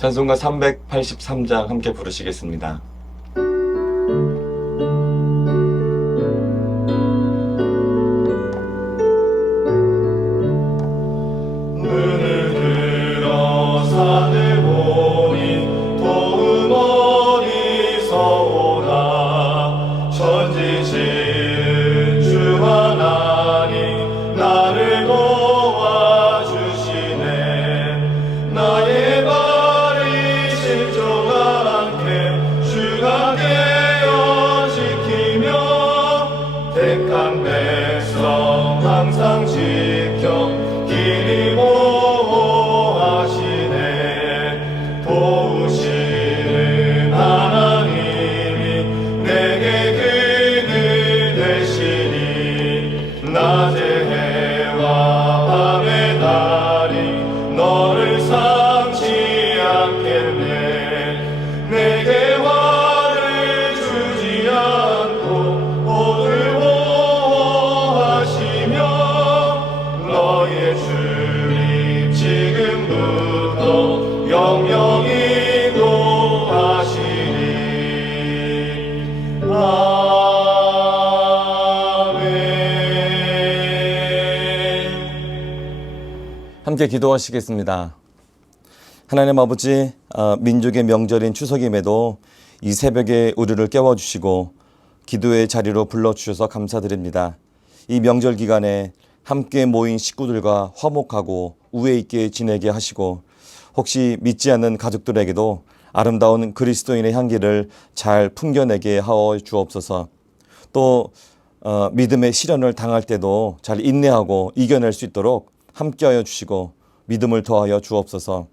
찬송가 383장 함께 부르시겠습니다. 함께 기도하시겠습니다. 하나님 아버지, 민족의 명절인 추석임에도 이 새벽에 우리를 깨워주시고 기도의 자리로 불러주셔서 감사드립니다. 이 명절 기간에 함께 모인 식구들과 화목하고 우애 있게 지내게 하시고, 혹시 믿지 않는 가족들에게도 아름다운 그리스도인의 향기를 잘 풍겨내게 하여 주옵소서. 또 믿음의 시련을 당할 때도 잘 인내하고 이겨낼 수 있도록 함께하여 주시고 믿음을 더하여 주옵소서.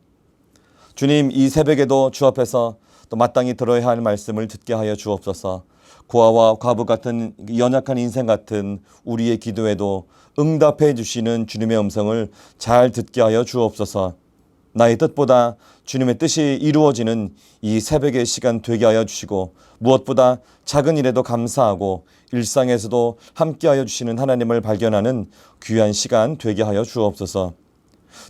주님, 이 새벽에도 주 앞에서 또 마땅히 들어야 할 말씀을 듣게 하여 주옵소서. 고아와 과부 같은 연약한 인생 같은 우리의 기도에도 응답해 주시는 주님의 음성을 잘 듣게 하여 주옵소서. 나의 뜻보다 주님의 뜻이 이루어지는 이 새벽의 시간 되게 하여 주시고, 무엇보다 작은 일에도 감사하고 일상에서도 함께하여 주시는 하나님을 발견하는 귀한 시간 되게 하여 주옵소서.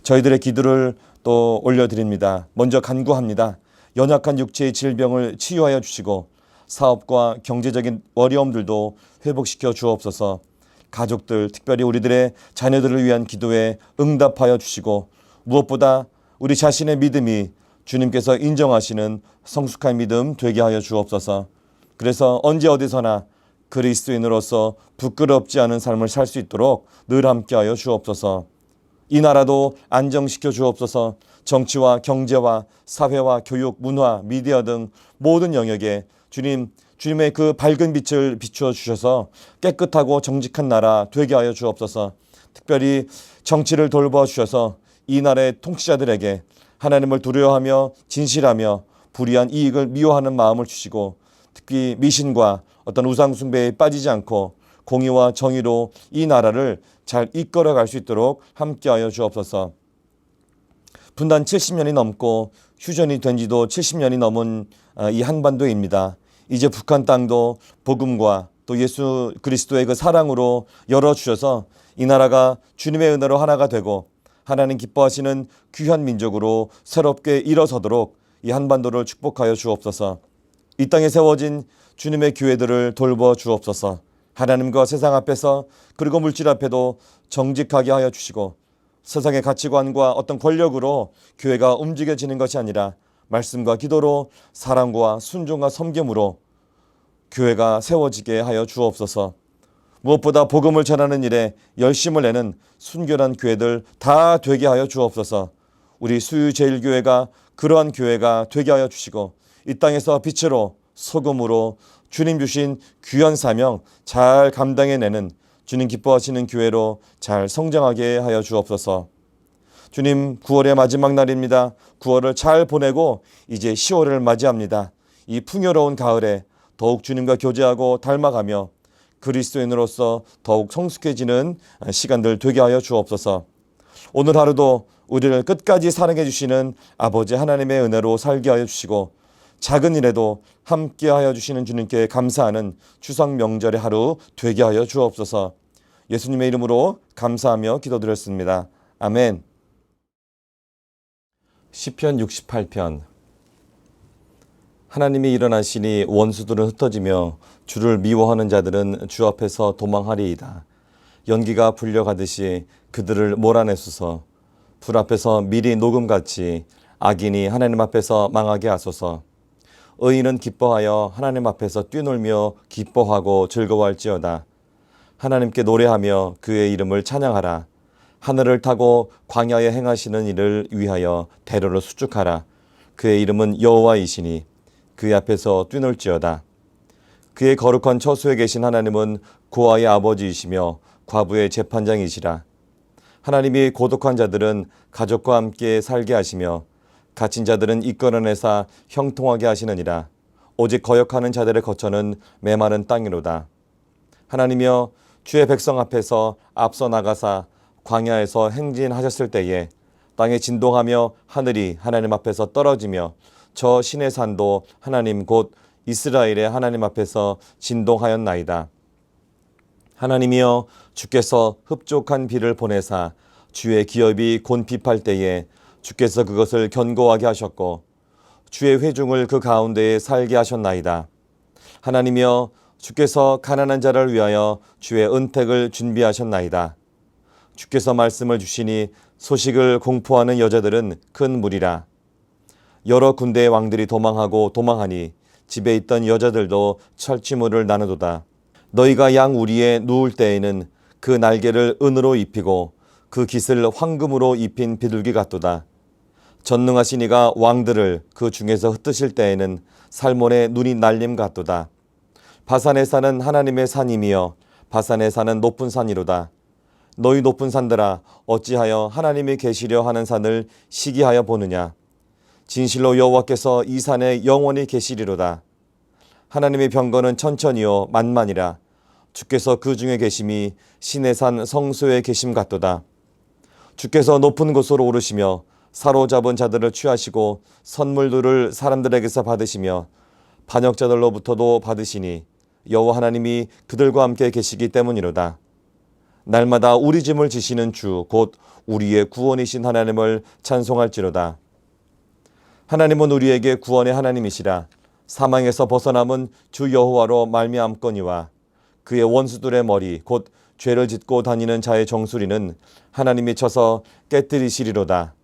저희들의 기도를 또 올려드립니다. 먼저 간구합니다. 연약한 육체의 질병을 치유하여 주시고 사업과 경제적인 어려움들도 회복시켜 주옵소서. 가족들, 특별히 우리들의 자녀들을 위한 기도에 응답하여 주시고, 무엇보다 우리 자신의 믿음이 주님께서 인정하시는 성숙한 믿음 되게 하여 주옵소서. 그래서 언제 어디서나 그리스도인으로서 부끄럽지 않은 삶을 살 수 있도록 늘 함께하여 주옵소서. 이 나라도 안정시켜 주옵소서. 정치와 경제와 사회와 교육, 문화, 미디어 등 모든 영역에 주님의 그 밝은 빛을 비추어 주셔서 깨끗하고 정직한 나라 되게 하여 주옵소서. 특별히 정치를 돌보아 주셔서 이 나라의 통치자들에게 하나님을 두려워하며 진실하며 불의한 이익을 미워하는 마음을 주시고, 특히 미신과 어떤 우상 숭배에 빠지지 않고 공의와 정의로 이 나라를 잘 이끌어갈 수 있도록 함께하여 주옵소서. 분단 70년이 넘고 휴전이 된 지도 70년이 넘은 이 한반도입니다. 이제 북한 땅도 복음과 또 예수 그리스도의 그 사랑으로 열어주셔서 이 나라가 주님의 은혜로 하나가 되고 하나님 기뻐하시는 귀한 민족으로 새롭게 일어서도록 이 한반도를 축복하여 주옵소서. 이 땅에 세워진 주님의 교회들을 돌보 주옵소서. 하나님과 세상 앞에서 그리고 물질 앞에도 정직하게 하여 주시고, 세상의 가치관과 어떤 권력으로 교회가 움직여지는 것이 아니라 말씀과 기도로 사랑과 순종과 섬김으로 교회가 세워지게 하여 주옵소서. 무엇보다 복음을 전하는 일에 열심을 내는 순결한 교회들 다 되게 하여 주옵소서. 우리 수유제일교회가 그러한 교회가 되게 하여 주시고, 이 땅에서 빛으로 소금으로 주님 주신 귀한 사명 잘 감당해내는 주님 기뻐하시는 교회로 잘 성장하게 하여 주옵소서. 주님, 9월의 마지막 날입니다. 9월을 잘 보내고 이제 10월을 맞이합니다. 이 풍요로운 가을에 더욱 주님과 교제하고 닮아가며 그리스도인으로서 더욱 성숙해지는 시간들 되게 하여 주옵소서. 오늘 하루도 우리를 끝까지 사랑해 주시는 아버지 하나님의 은혜로 살게 하여 주시고, 작은 일에도 함께 하여 주시는 주님께 감사하는 추석 명절의 하루 되게 하여 주옵소서. 예수님의 이름으로 감사하며 기도드렸습니다. 아멘. 시편 68편. 하나님이 일어나시니 원수들은 흩어지며 주를 미워하는 자들은 주 앞에서 도망하리이다. 연기가 불려가듯이 그들을 몰아내소서. 불 앞에서 미리 녹음같이 악인이 하나님 앞에서 망하게 하소서. 의인은 기뻐하여 하나님 앞에서 뛰놀며 기뻐하고 즐거워할지어다. 하나님께 노래하며 그의 이름을 찬양하라. 하늘을 타고 광야에 행하시는 일을 위하여 대로를 수축하라. 그의 이름은 여호와이시니 그의 앞에서 뛰놀지어다. 그의 거룩한 처소에 계신 하나님은 고아의 아버지이시며 과부의 재판장이시라. 하나님이 고독한 자들은 가족과 함께 살게 하시며 갇힌 자들은 이끌어내사 형통하게 하시느니라. 오직 거역하는 자들의 거처는 메마른 땅이로다. 하나님이여, 주의 백성 앞에서 앞서 나가사 광야에서 행진하셨을 때에 땅에 진동하며 하늘이 하나님 앞에서 떨어지며 저 신의 산도 하나님 곧 이스라엘의 하나님 앞에서 진동하였나이다. 하나님이여, 주께서 흡족한 비를 보내사 주의 기업이 곤핍할 때에 주께서 그것을 견고하게 하셨고 주의 회중을 그 가운데에 살게 하셨나이다. 하나님이여, 주께서 가난한 자를 위하여 주의 은택을 준비하셨나이다. 주께서 말씀을 주시니 소식을 공포하는 여자들은 큰 무리라. 여러 군대의 왕들이 도망하고 도망하니 집에 있던 여자들도 철취물을 나누도다. 너희가 양 우리에 누울 때에는 그 날개를 은으로 입히고 그 깃을 황금으로 입힌 비둘기 같도다. 전능하신 이가 왕들을 그 중에서 흩으실 때에는 살몬의 눈이 날림 같도다. 바산에 사는 하나님의 산임이여 바산에 사는 높은 산이로다. 너희 높은 산들아, 어찌하여 하나님이 계시려 하는 산을 시기하여 보느냐. 진실로 여호와께서 이 산에 영원히 계시리로다. 하나님의 병거는 천천히요 만만이라. 주께서 그 중에 계심이 신의 산 성소에 계심 같도다. 주께서 높은 곳으로 오르시며 사로잡은 자들을 취하시고 선물들을 사람들에게서 받으시며 반역자들로부터도 받으시니 여호와 하나님이 그들과 함께 계시기 때문이로다. 날마다 우리 짐을 지시는 주 곧 우리의 구원이신 하나님을 찬송할지로다. 하나님은 우리에게 구원의 하나님이시라. 사망에서 벗어남은 주 여호와로 말미암거니와 그의 원수들의 머리 곧 죄를 짓고 다니는 자의 정수리는 하나님이 쳐서 깨뜨리시리로다.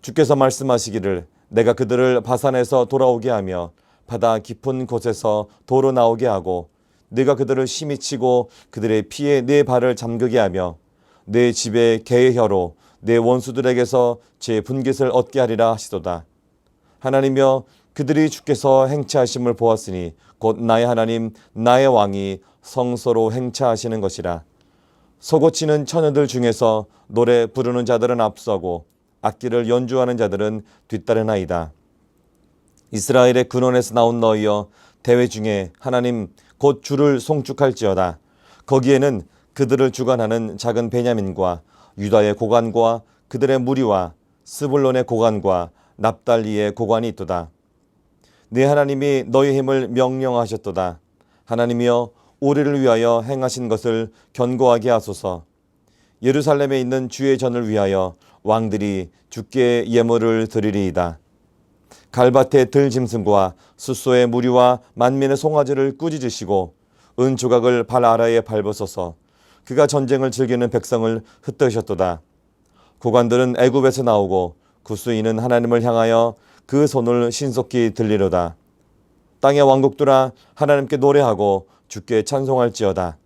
주께서 말씀하시기를 내가 그들을 바산에서 돌아오게 하며 바다 깊은 곳에서 도로 나오게 하고 네가 그들을 심히 치고 그들의 피에 네 발을 잠그게 하며 네 집에 개의 혀로 네 원수들에게서 제 분깃을 얻게 하리라 하시도다. 하나님이여, 그들이 주께서 행차하심을 보았으니 곧 나의 하나님 나의 왕이 성소로 행차하시는 것이라. 소고치는 처녀들 중에서 노래 부르는 자들은 앞서고 악기를 연주하는 자들은 뒤따르나이다. 이스라엘의 근원에서 나온 너희여, 대회 중에 하나님 곧 주를 송축할지어다. 거기에는 그들을 주관하는 작은 베냐민과 유다의 고관과 그들의 무리와 스불론의 고관과 납달리의 고관이 있도다. 네 하나님이 너희 힘을 명령하셨도다. 하나님이여, 우리를 위하여 행하신 것을 견고하게 하소서. 예루살렘에 있는 주의 전을 위하여 왕들이 주께 예물을 드리리이다. 갈밭의 들짐승과 숫소의 무리와 만민의 송아지를 꾸짖으시고 은조각을 발 아래에 밟으소서. 그가 전쟁을 즐기는 백성을 흩으셨도다. 고관들은 애굽에서 나오고 구스인은 하나님을 향하여 그 손을 신속히 들리로다. 땅의 왕국들아, 하나님께 노래하고 주께 찬송할지어다.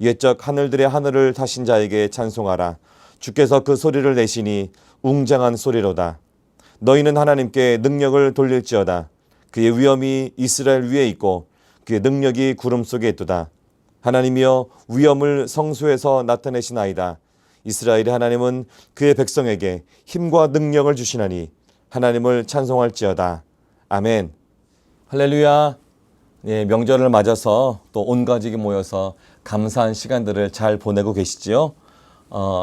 옛적 하늘들의 하늘을 타신 자에게 찬송하라. 주께서 그 소리를 내시니 웅장한 소리로다. 너희는 하나님께 능력을 돌릴지어다. 그의 위엄이 이스라엘 위에 있고 그의 능력이 구름 속에 있도다. 하나님이여, 위엄을 성소에서 나타내시나이다. 이스라엘의 하나님은 그의 백성에게 힘과 능력을 주시나니 하나님을 찬송할지어다. 아멘. 할렐루야. 예, 명절을 맞아서 또 온 가족이 모여서 감사한 시간들을 잘 보내고 계시지요.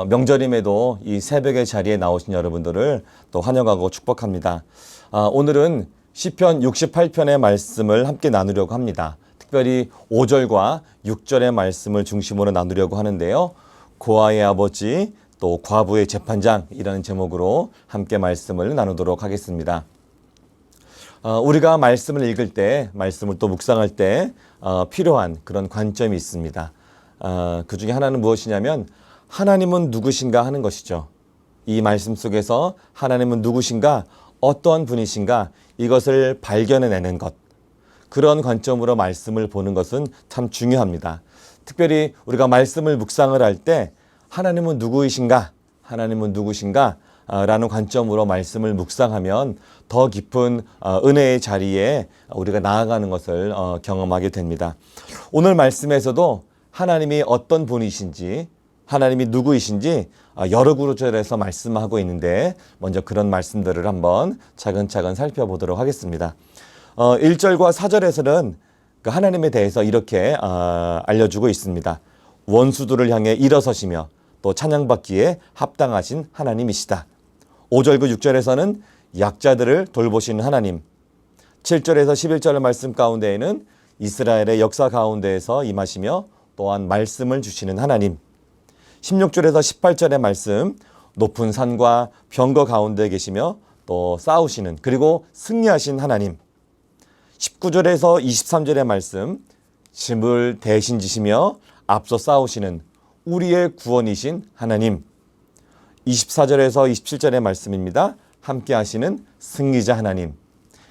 명절임에도 이 새벽의 자리에 나오신 여러분들을 또 환영하고 축복합니다. 오늘은 시편 68편의 말씀을 함께 나누려고 합니다. 특별히 5절과 6절의 말씀을 중심으로 나누려고 하는데요. 고아의 아버지, 또 과부의 재판장이라는 제목으로 함께 말씀을 나누도록 하겠습니다. 우리가 말씀을 읽을 때, 말씀을 또 묵상할 때 필요한 그런 관점이 있습니다. 그 중에 하나는 무엇이냐면 하나님은 누구신가 하는 것이죠. 이 말씀 속에서 하나님은 누구신가, 어떠한 분이신가, 이것을 발견해내는 것. 그런 관점으로 말씀을 보는 것은 참 중요합니다. 특별히 우리가 말씀을 묵상을 할 때 하나님은 누구이신가, 하나님은 누구신가 라는 관점으로 말씀을 묵상하면 더 깊은 은혜의 자리에 우리가 나아가는 것을 경험하게 됩니다. 오늘 말씀에서도 하나님이 어떤 분이신지, 하나님이 누구이신지 여러 구절에서 말씀하고 있는데 먼저 그런 말씀들을 한번 차근차근 살펴보도록 하겠습니다. 1절과 4절에서는 그 하나님에 대해서 이렇게 알려주고 있습니다. 원수들을 향해 일어서시며 또 찬양받기에 합당하신 하나님이시다. 5절 그 6절에서는 약자들을 돌보시는 하나님, 7절에서 11절의 말씀 가운데에는 이스라엘의 역사 가운데에서 임하시며 또한 말씀을 주시는 하나님, 16절에서 18절의 말씀, 높은 산과 병거 가운데 계시며 또 싸우시는 그리고 승리하신 하나님, 19절에서 23절의 말씀, 짐을 대신 지시며 앞서 싸우시는 우리의 구원이신 하나님, 24절에서 27절의 말씀입니다. 함께 하시는 승리자 하나님,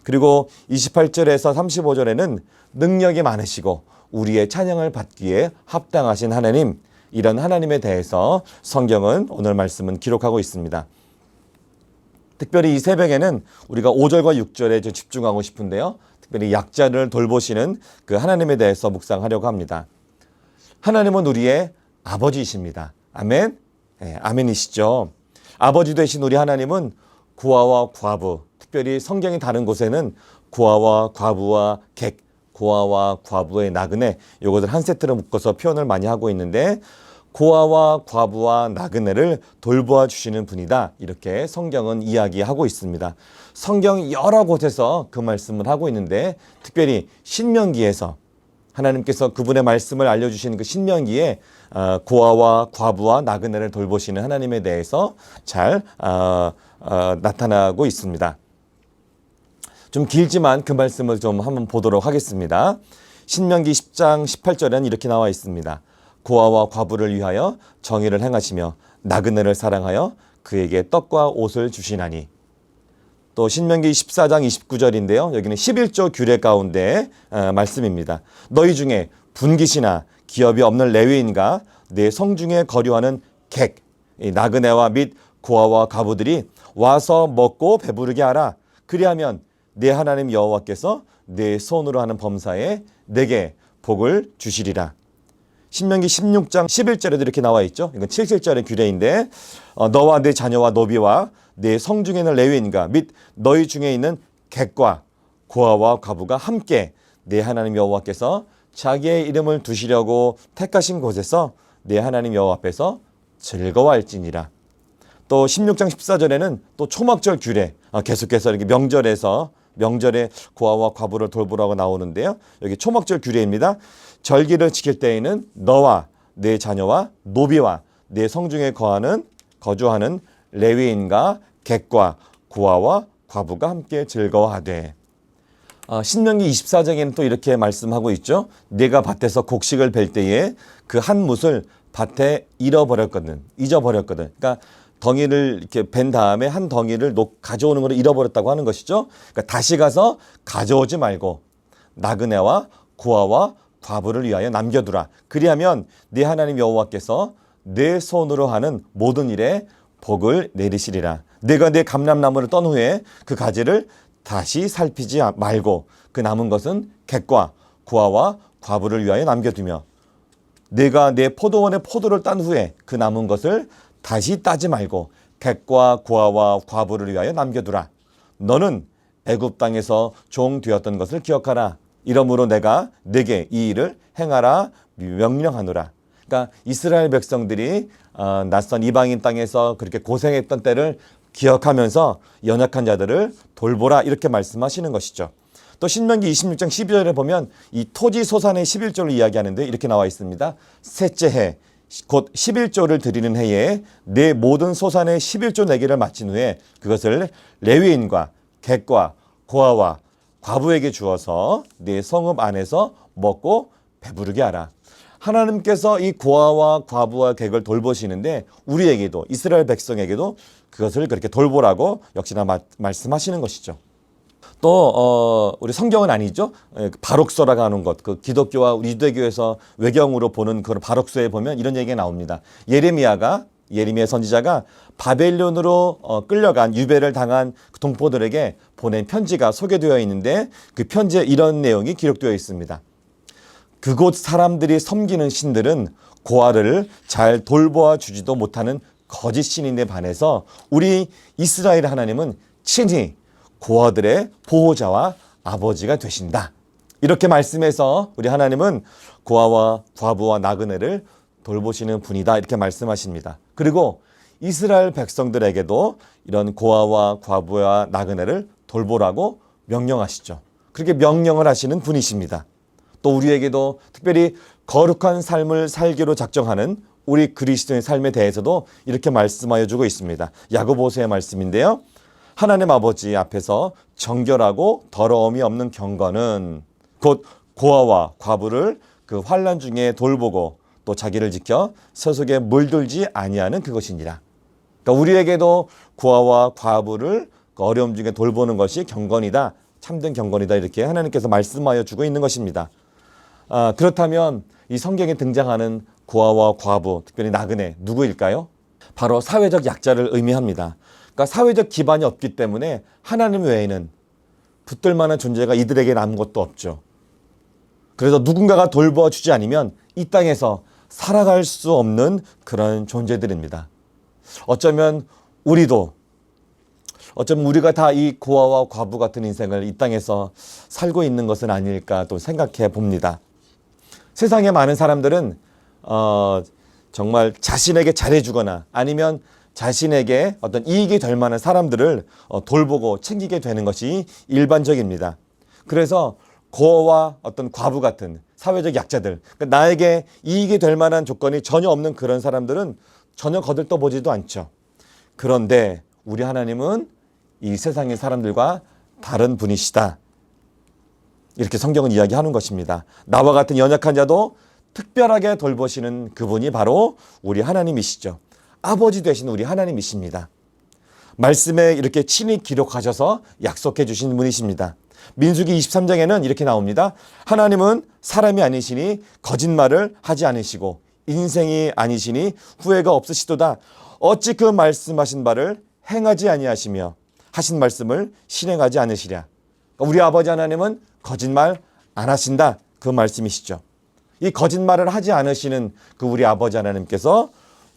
그리고 28절에서 35절에는 능력이 많으시고 우리의 찬양을 받기에 합당하신 하나님, 이런 하나님에 대해서 성경은 오늘 말씀은 기록하고 있습니다. 특별히 이 새벽에는 우리가 5절과 6절에 집중하고 싶은데요. 특별히 약자를 돌보시는 그 하나님에 대해서 묵상하려고 합니다. 하나님은 우리의 아버지이십니다. 아멘? 네, 아멘이시죠. 아버지 되신 우리 하나님은 고아와 과부, 특별히 성경이 다른 곳에는 고아와 과부와 객, 고아와 과부의 나그네, 이것을 한 세트로 묶어서 표현을 많이 하고 있는데 고아와 과부와 나그네를 돌보아 주시는 분이다. 이렇게 성경은 이야기하고 있습니다. 성경 여러 곳에서 그 말씀을 하고 있는데 특별히 신명기에서 하나님께서 그분의 말씀을 알려주시는 그 신명기에 고아와 과부와 나그네를 돌보시는 하나님에 대해서 잘 나타나고 있습니다. 좀 길지만 그 말씀을 좀 한번 보도록 하겠습니다. 신명기 10장 18절에는 이렇게 나와 있습니다. 고아와 과부를 위하여 정의를 행하시며 나그네를 사랑하여 그에게 떡과 옷을 주시나니. 또 신명기 14장 29절인데요. 여기는 11조 규례 가운데 말씀입니다. 너희 중에 분깃이나 기업이 없는 레위인과 내 성중에 거류하는 객, 나그네와 및 고아와 과부들이 와서 먹고 배부르게 하라. 그리하면 내 하나님 여호와께서 내 손으로 하는 범사에 내게 복을 주시리라. 신명기 16장 11절에도 이렇게 나와 있죠. 이건 7절의 규례인데 너와 내 자녀와 노비와 내 성중에 있는 레위인과 및 너희 중에 있는 객과 고아와 과부가 함께 내 하나님 여호와께서 자기의 이름을 두시려고 택하신 곳에서 내 하나님 여호와 앞에서 즐거워할지니라. 또 16장 14절에는 또 초막절 규례, 계속해서 이렇게 명절에 고아와 과부를 돌보라고 나오는데요. 여기 초막절 규례입니다. 절기를 지킬 때에는 너와 내 자녀와 노비와 내 성중에 거주하는 레위인과 객과 고아와 과부가 함께 즐거워하되. 신명기 24장에는 또 이렇게 말씀하고 있죠. 내가 밭에서 곡식을 벨 때에 그 한 뭇을 밭에 잊어버렸거든. 그러니까 덩이를 이렇게 벤 다음에 한 덩이를 가져오는 걸 잃어버렸다고 하는 것이죠. 그러니까 다시 가서 가져오지 말고 나그네와 고아와 과부를 위하여 남겨두라. 그리하면 네 하나님 여호와께서 내 손으로 하는 모든 일에 복을 내리시리라. 내가 내 감람나무를 떤 후에 그 가지를 다시 살피지 말고 그 남은 것은 객과 고아와 과부를 위하여 남겨두며 내가 내 포도원의 포도를 딴 후에 그 남은 것을 다시 따지 말고 객과 고아와 과부를 위하여 남겨두라. 너는 애굽 땅에서 종 되었던 것을 기억하라. 이러므로 내가 내게 이 일을 행하라 명령하노라. 그러니까 이스라엘 백성들이 낯선 이방인 땅에서 그렇게 고생했던 때를 기억하면서 연약한 자들을 돌보라 이렇게 말씀하시는 것이죠. 또 신명기 26장 12절에 보면 이 토지 소산의 11절을 이야기하는데 이렇게 나와 있습니다. 셋째 해 곧 11조를 드리는 해에 내 모든 소산의 11조 내기를 마친 후에 그것을 레위인과 객과 고아와 과부에게 주어서 내 성읍 안에서 먹고 배부르게 하라. 하나님께서 이 고아와 과부와 객을 돌보시는데 우리에게도 이스라엘 백성에게도 그것을 그렇게 돌보라고 역시나 말씀하시는 것이죠. 또 우리 성경은 아니죠. 바록서라고 하는 것, 그 기독교와 우리 유대교에서 외경으로 보는 그런 바록서에 보면 이런 얘기가 나옵니다. 예레미야 선지자가 바벨론으로 끌려간 유배를 당한 그 동포들에게 보낸 편지가 소개되어 있는데 그 편지에 이런 내용이 기록되어 있습니다. 그곳 사람들이 섬기는 신들은 고아를 잘 돌보아 주지도 못하는 거짓 신인에 반해서 우리 이스라엘 하나님은 친히 고아들의 보호자와 아버지가 되신다. 이렇게 말씀해서 우리 하나님은 고아와 과부와 나그네를 돌보시는 분이다. 이렇게 말씀하십니다. 그리고 이스라엘 백성들에게도 이런 고아와 과부와 나그네를 돌보라고 명령하시죠. 그렇게 명령을 하시는 분이십니다. 또 우리에게도 특별히 거룩한 삶을 살기로 작정하는 우리 그리스도의 삶에 대해서도 이렇게 말씀하여 주고 있습니다. 야고보서의 말씀인데요. 하나님 아버지 앞에서 정결하고 더러움이 없는 경건은 곧 고아와 과부를 그 환난 중에 돌보고 또 자기를 지켜 세속에 물들지 아니하는 그것이니라. 그러니까 우리에게도 고아와 과부를 어려움 중에 돌보는 것이 경건이다. 참된 경건이다. 이렇게 하나님께서 말씀하여 주고 있는 것입니다. 그렇다면 이 성경에 등장하는 고아와 과부, 특별히 나그네 누구일까요? 바로 사회적 약자를 의미합니다. 그러니까 사회적 기반이 없기 때문에 하나님 외에는 붙들 만한 존재가 이들에게 남은 것도 없죠. 그래서 누군가가 돌보아주지 않으면 이 땅에서 살아갈 수 없는 그런 존재들입니다. 어쩌면 우리가 다 이 고아와 과부 같은 인생을 이 땅에서 살고 있는 것은 아닐까 또 생각해 봅니다. 세상에 많은 사람들은 정말 자신에게 잘해주거나 아니면 자신에게 어떤 이익이 될 만한 사람들을 돌보고 챙기게 되는 것이 일반적입니다. 그래서 고아와 어떤 과부 같은 사회적 약자들, 그러니까 나에게 이익이 될 만한 조건이 전혀 없는 그런 사람들은 전혀 거들떠보지도 않죠. 그런데 우리 하나님은 이 세상의 사람들과 다른 분이시다. 이렇게 성경은 이야기하는 것입니다. 나와 같은 연약한 자도 특별하게 돌보시는 그분이 바로 우리 하나님이시죠. 아버지 되신 우리 하나님이십니다. 말씀에 이렇게 친히 기록하셔서 약속해 주신 분이십니다. 민수기 23장에는 이렇게 나옵니다. 하나님은 사람이 아니시니 거짓말을 하지 않으시고 인생이 아니시니 후회가 없으시도다. 어찌 그 말씀하신 바를 행하지 아니하시며 하신 말씀을 실행하지 않으시랴. 우리 아버지 하나님은 거짓말 안 하신다. 그 말씀이시죠. 이 거짓말을 하지 않으시는 그 우리 아버지 하나님께서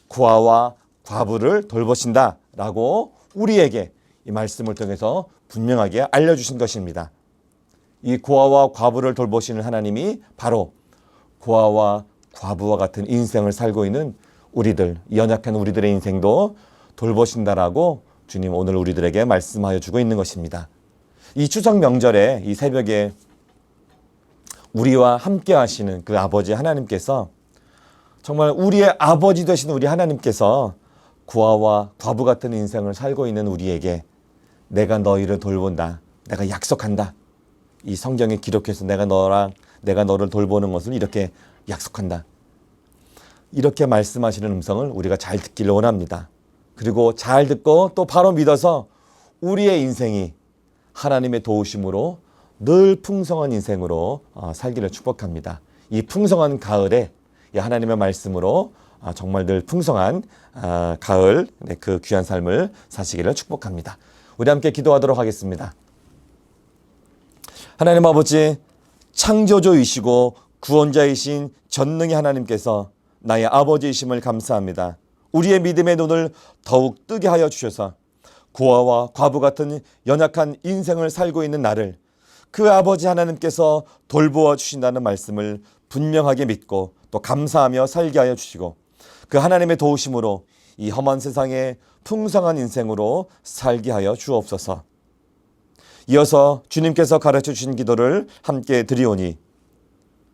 고아와 과부를 돌보신다라고 우리에게 이 말씀을 통해서 분명하게 알려주신 것입니다. 이 고아와 과부를 돌보시는 하나님이 바로 고아와 과부와 같은 인생을 살고 있는 우리들, 연약한 우리들의 인생도 돌보신다라고 주님 오늘 우리들에게 말씀하여 주고 있는 것입니다. 이 추석 명절에 이 새벽에 우리와 함께 하시는 그 아버지 하나님께서 정말 우리의 아버지 되신 우리 하나님께서 고아와 과부 같은 인생을 살고 있는 우리에게 내가 너희를 돌본다. 내가 약속한다. 이 성경에 기록해서 내가 너를 돌보는 것을 이렇게 약속한다. 이렇게 말씀하시는 음성을 우리가 잘 듣기를 원합니다. 그리고 잘 듣고 또 바로 믿어서 우리의 인생이 하나님의 도우심으로 늘 풍성한 인생으로 살기를 축복합니다. 이 풍성한 가을에 하나님의 말씀으로 정말 늘 풍성한 가을 그 귀한 삶을 사시기를 축복합니다. 우리 함께 기도하도록 하겠습니다. 하나님 아버지, 창조주이시고 구원자이신 전능의 하나님께서 나의 아버지이심을 감사합니다. 우리의 믿음의 눈을 더욱 뜨게 하여 주셔서 고아와 과부 같은 연약한 인생을 살고 있는 나를 그 아버지 하나님께서 돌보아 주신다는 말씀을 분명하게 믿고 또 감사하며 살게 하여 주시고 그 하나님의 도우심으로 이 험한 세상에 풍성한 인생으로 살게 하여 주옵소서. 이어서 주님께서 가르쳐 주신 기도를 함께 드리오니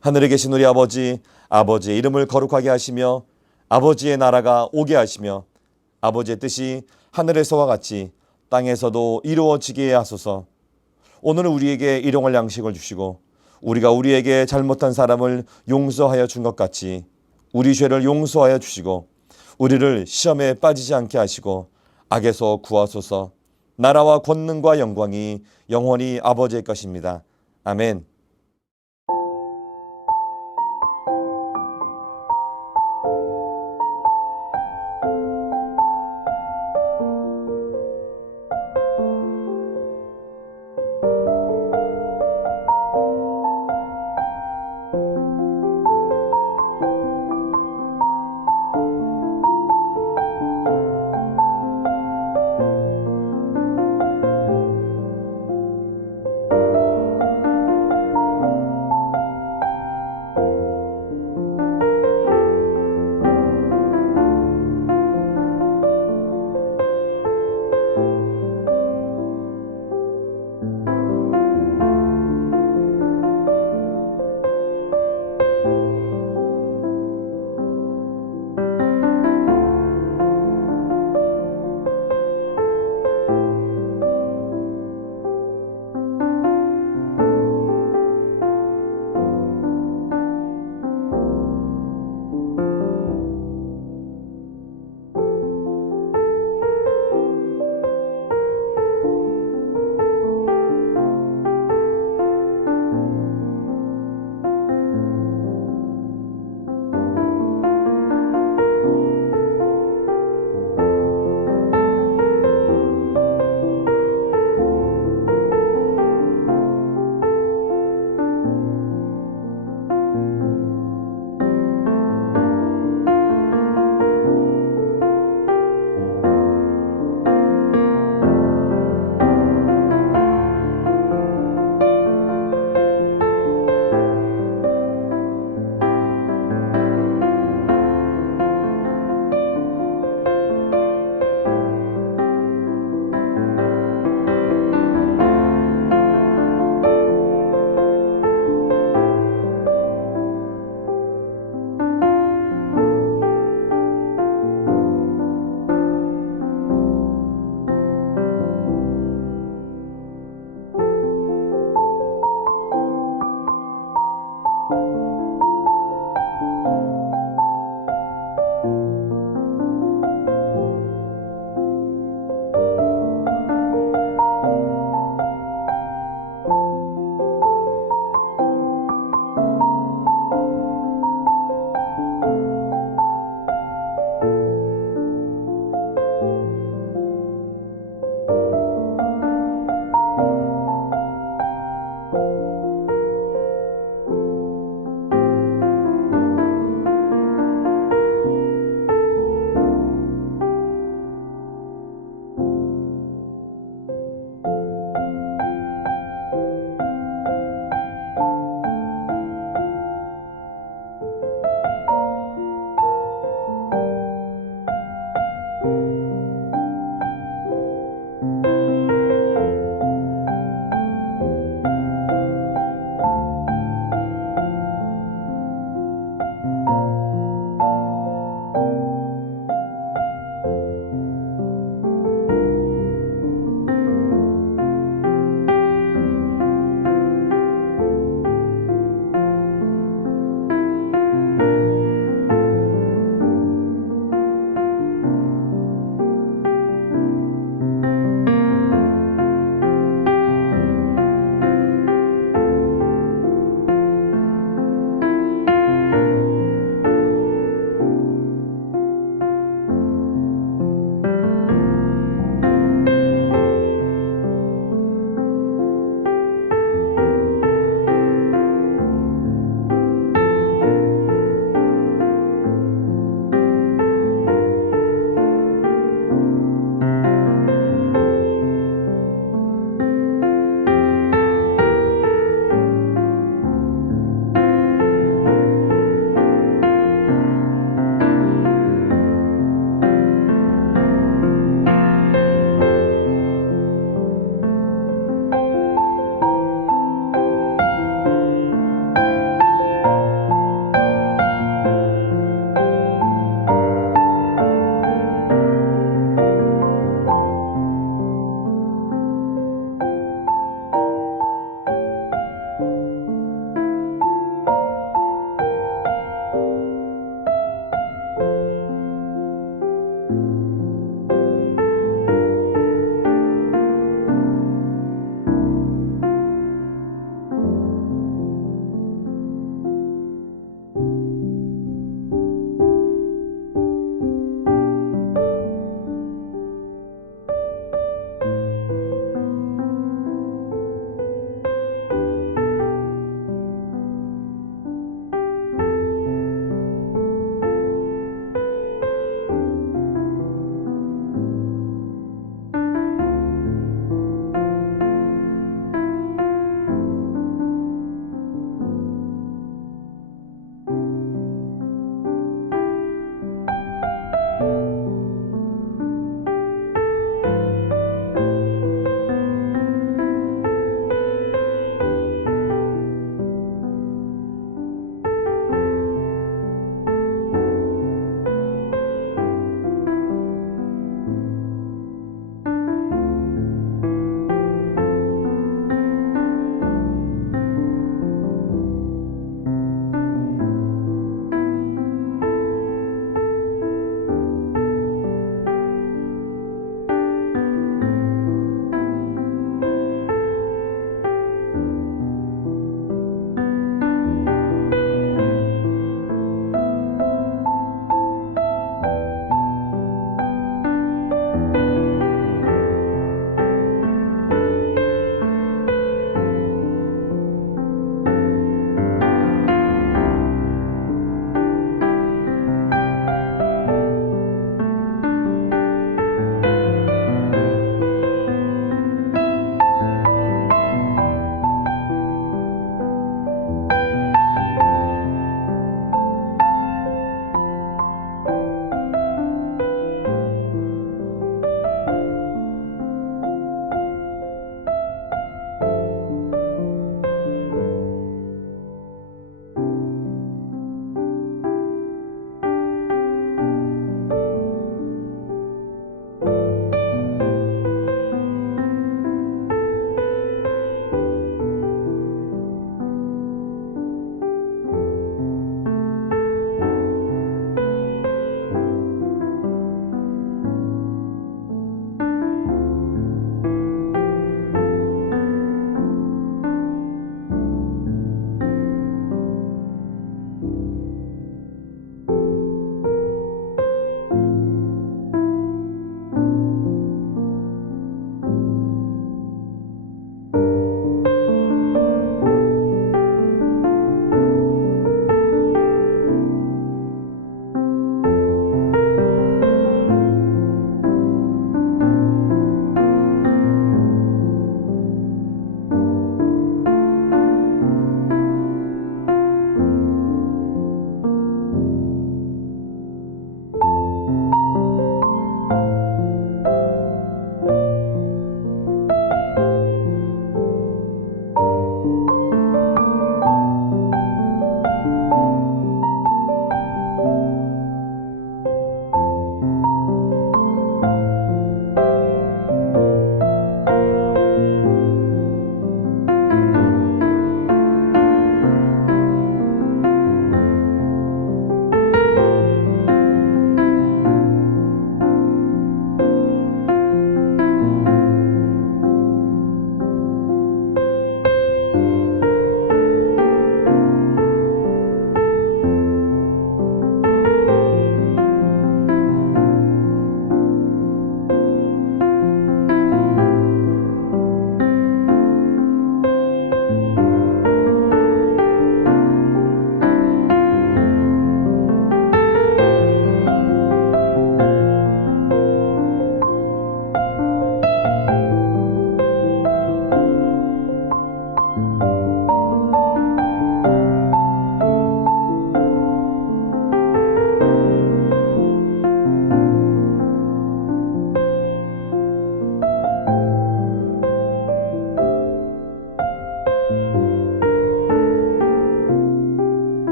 하늘에 계신 우리 아버지, 아버지의 이름을 거룩하게 하시며 아버지의 나라가 오게 하시며 아버지의 뜻이 하늘에서와 같이 땅에서도 이루어지게 하소서. 오늘은 우리에게 일용할 양식을 주시고 우리가 우리에게 잘못한 사람을 용서하여 준 것 같이 우리 죄를 용서하여 주시고 우리를 시험에 빠지지 않게 하시고 악에서 구하소서. 나라와 권능과 영광이 영원히 아버지의 것입니다. 아멘.